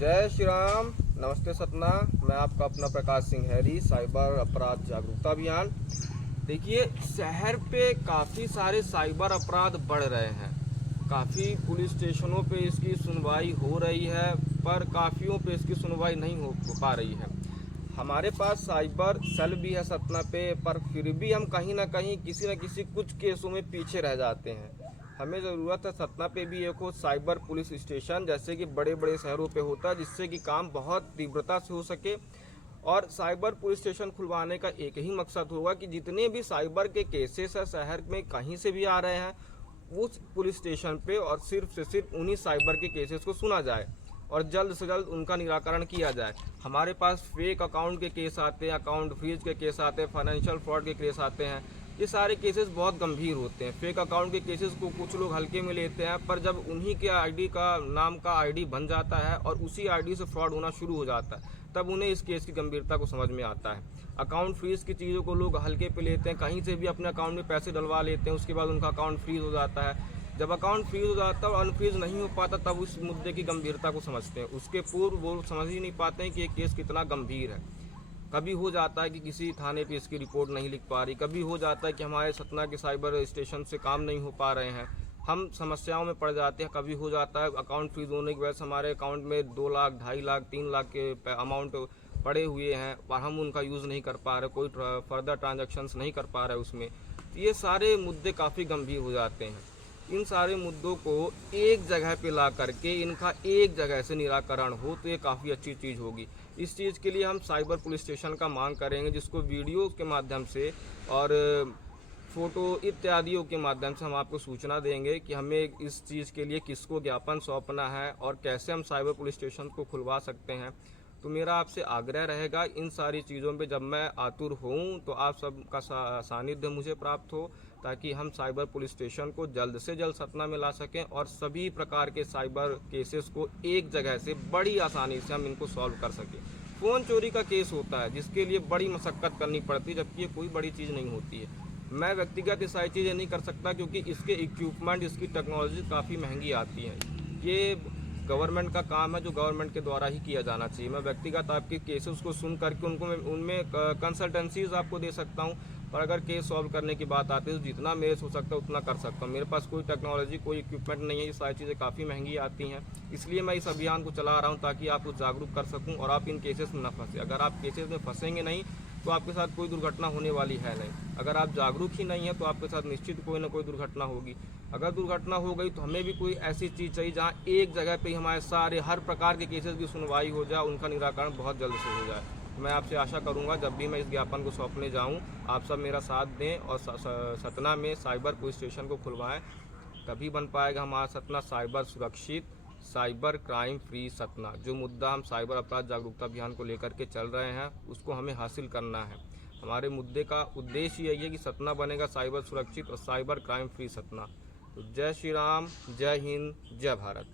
जय श्री राम। नमस्ते सतना। मैं आपका अपना प्रकाश सिंह हैरी, साइबर अपराध जागरूकता अभियान। देखिए, शहर पे काफ़ी सारे साइबर अपराध बढ़ रहे हैं। काफ़ी पुलिस स्टेशनों पे इसकी सुनवाई हो रही है, पर काफ़ियों पे इसकी सुनवाई नहीं हो पा रही है। हमारे पास साइबर सेल भी है सतना पे, पर फिर भी हम कहीं ना कहीं किसी न किसी कुछ केसों में पीछे रह जाते हैं। हमें ज़रूरत है सतना पे भी एक हो साइबर पुलिस स्टेशन, जैसे कि बड़े बड़े शहरों पे होता है, जिससे कि काम बहुत तीव्रता से हो सके। और साइबर पुलिस स्टेशन खुलवाने का एक ही मकसद होगा कि जितने भी साइबर के केसेस है शहर में कहीं से भी आ रहे हैं, उस पुलिस स्टेशन पे और सिर्फ से सिर्फ उन्हीं साइबर के केसेस को सुना जाए और जल्द से जल्द उनका निराकरण किया जाए। हमारे पास फेक अकाउंट के केस आते हैं, अकाउंट फ्रीज के केस आते हैं, फाइनेंशियल फ्रॉड के केस आते हैं। ये सारे केसेस बहुत गंभीर होते हैं। फेक अकाउंट के केसेस को कुछ लोग हल्के में लेते हैं, पर जब उन्हीं के आईडी का नाम का आईडी बन जाता है और उसी आईडी से फ्रॉड होना शुरू हो जाता है, तब उन्हें इस केस की गंभीरता को समझ में आता है। अकाउंट फ्रीज की चीज़ों को लोग हल्के पे लेते हैं, कहीं से भी अपने अकाउंट में पैसे डलवा लेते हैं, उसके बाद उनका अकाउंट फ्रीज हो जाता है। जब अकाउंट फ्रीज हो जाता है और अनफ्रीज नहीं हो पाता, तब उस मुद्दे की गंभीरता को समझते हैं। उसके पूर्व वो समझ ही नहीं पाते हैं कि ये केस कितना गंभीर है। कभी हो जाता है कि किसी थाने पे इसकी रिपोर्ट नहीं लिख पा रही, कभी हो जाता है कि हमारे सतना के साइबर स्टेशन से काम नहीं हो पा रहे हैं, हम समस्याओं में पड़ जाते हैं। कभी हो जाता है अकाउंट फ्रीज होने की वजह से हमारे अकाउंट में 2 लाख, 2.5 लाख, 3 लाख के अमाउंट पड़े हुए हैं और हम उनका यूज़ नहीं कर पा रहे, कोई फर्दर ट्रांजेक्शन्स नहीं कर पा रहे उसमें। ये सारे मुद्दे काफ़ी गंभीर हो जाते हैं। इन सारे मुद्दों को एक जगह पे ला करके इनका एक जगह से निराकरण हो तो ये काफ़ी अच्छी चीज़ होगी। इस चीज़ के लिए हम साइबर पुलिस स्टेशन का मांग करेंगे, जिसको वीडियो के माध्यम से और फ़ोटो इत्यादियों के माध्यम से हम आपको सूचना देंगे कि हमें इस चीज़ के लिए किसको ज्ञापन सौंपना है और कैसे हम साइबर पुलिस स्टेशन को खुलवा सकते हैं। तो मेरा आपसे आग्रह रहेगा, इन सारी चीज़ों पे जब मैं आतुर हूँ तो आप सबका सानिध्य मुझे प्राप्त हो, ताकि हम साइबर पुलिस स्टेशन को जल्द से जल्द सतना में ला सकें और सभी प्रकार के साइबर केसेस को एक जगह से बड़ी आसानी से हम इनको सॉल्व कर सकें। फ़ोन चोरी का केस होता है जिसके लिए बड़ी मशक्क़त करनी पड़ती है, जबकि ये कोई बड़ी चीज़ नहीं होती है। मैं व्यक्तिगत ये सारी चीज़ें नहीं कर सकता क्योंकि इसके इक्विपमेंट, इसकी टेक्नोलॉजी काफ़ी महंगी आती है। ये गवर्नमेंट का काम है जो गवर्नमेंट के द्वारा ही किया जाना चाहिए। मैं व्यक्तिगत आपके केसेस को सुन करके उनमें कंसल्टेंसीज आपको दे सकता हूँ, पर अगर केस सॉल्व करने की बात आती है तो जितना मेरे से हो सकता है उतना कर सकता हूँ। मेरे पास कोई टेक्नोलॉजी, कोई इक्विपमेंट नहीं है, ये सारी चीज़ें काफ़ी महंगी आती हैं। इसलिए मैं इस अभियान को चला रहा हूँ ताकि आपको जागरूक कर सकूँ और आप इन केसेस में न फंसे। अगर आप केसेस में फंसेंगे नहीं तो आपके साथ कोई दुर्घटना होने वाली है नहीं। अगर आप जागरूक ही नहीं है तो आपके साथ निश्चित कोई ना कोई दुर्घटना होगी। अगर दुर्घटना हो गई तो हमें भी कोई ऐसी चीज़ चाहिए जहाँ एक जगह पे ही हमारे सारे हर प्रकार के केसेस की सुनवाई हो जाए, उनका निराकरण बहुत जल्द से हो जाए। तो मैं आपसे आशा करूँगा जब भी मैं इस ज्ञापन को सौंपने जाऊँ, आप सब मेरा साथ दें और सतना में साइबर पुलिस स्टेशन को खुलवाएँ। तभी बन पाएगा हमारा सतना साइबर सुरक्षित, साइबर क्राइम फ्री सतना। जो मुद्दा हम साइबर अपराध जागरूकता अभियान को लेकर के चल रहे हैं, उसको हमें हासिल करना है। हमारे मुद्दे का उद्देश्य यही है कि सतना बनेगा साइबर सुरक्षित और साइबर क्राइम फ्री सतना। तो जय श्री राम, जय हिंद, जय भारत।